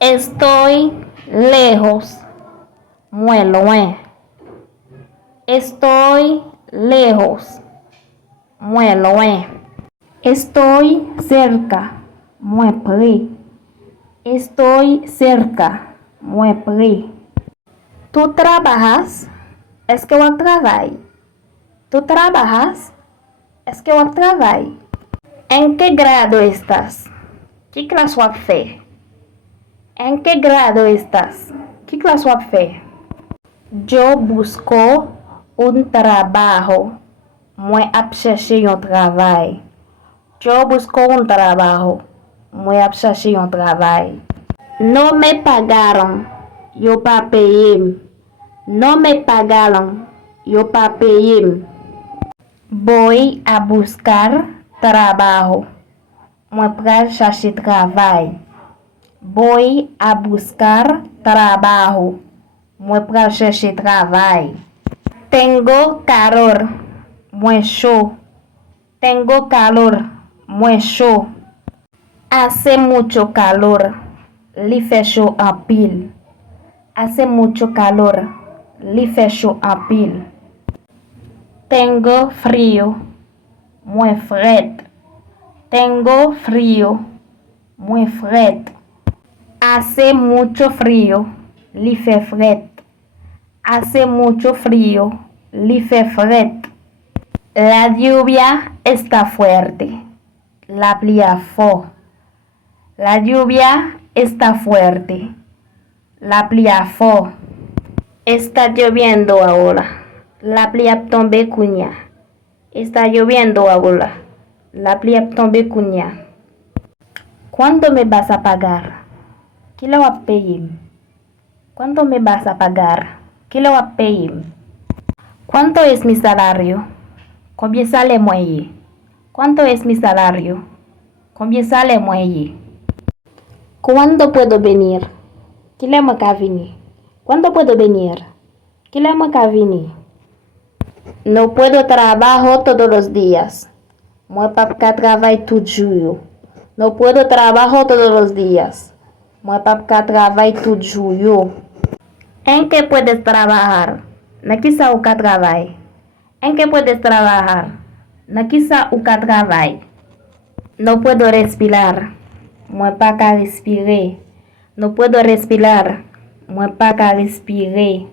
Estoy lejos, muy loin. Estoy lejos, muy loin. Estoy cerca, muy près. Estoy cerca, muy près. ¿Tú trabajas? Es que eu trabalho. ¿Tú trabajas? Es que eu trabalho. ¿En qué grado estás? Que classe você faz? ¿En qué grado estás? Que classe você faz? Eu busco trabalho. Moi ap chercher un travail. Eu busco trabalho. Moi ap chercher un travail. No me pagaron. Yo pa paye. No me pagaron. Yo pa paye. Voy a buscar trabajo. Moi pral chercher travail. Voy a buscar trabajo. Moi pral chercher travail. Tengo calor. Moi chaud. Tengo calor. Moi chaud. Hace mucho calor. Li fait chaud en pile. Hace mucho calor. Li fait chaud en pile. Tengo frío. Muy fred. Tengo frío. Muy fred. Hace mucho frío. Li fait fred. Hace mucho frío. Li fait fred. La lluvia está fuerte. La pluie est fort. La lluvia está fuerte. La pluie est fort. Está lloviendo ahora. La pluie a tombé cuña. Está lloviendo ahora. La pluie a tombé cuña. ¿Cuándo me vas a pagar? ¿Qué le voy a pagar? ¿Cuándo me vas a pagar? ¿Qué le voy a pagar? ¿Cuánto es mi salario? Combien sale moyen? ¿Cuánto es mi salario? Combien sale moyen? ¿Cuándo puedo venir? ¿Qué le voy a venir? ¿Cuándo puedo venir? ¿Qué le voy a venir? No puedo trabajar todos los días. Moi pas trabajar tout jour. No puedo trabajar todos los días. Moi pas trabajar tout jour. ¿En qué puedes trabajar? Na quizá o trabajar. ¿En qué puedes trabajar? Na quizá o trabajar. No puedo respirar. Moi pas respirer. No puedo respirar. Moi pas respirer.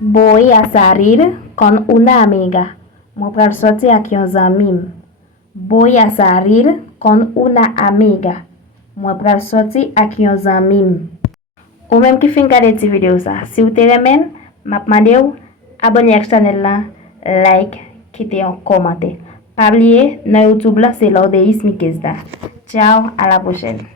Voy a salir con una amiga. Moi pral sortir avec un ami. Voy a salir con una amiga. Moi pral sortir avec un ami. Ou même qui fin gade ti vidéo ça. Si vous te remen, m'a demandé ou abonner à channel là, like, quitter un commentaire. Pas oublier, dans YouTube là, c'est l'ordéisme Mikesda. Ciao, à la prochaine.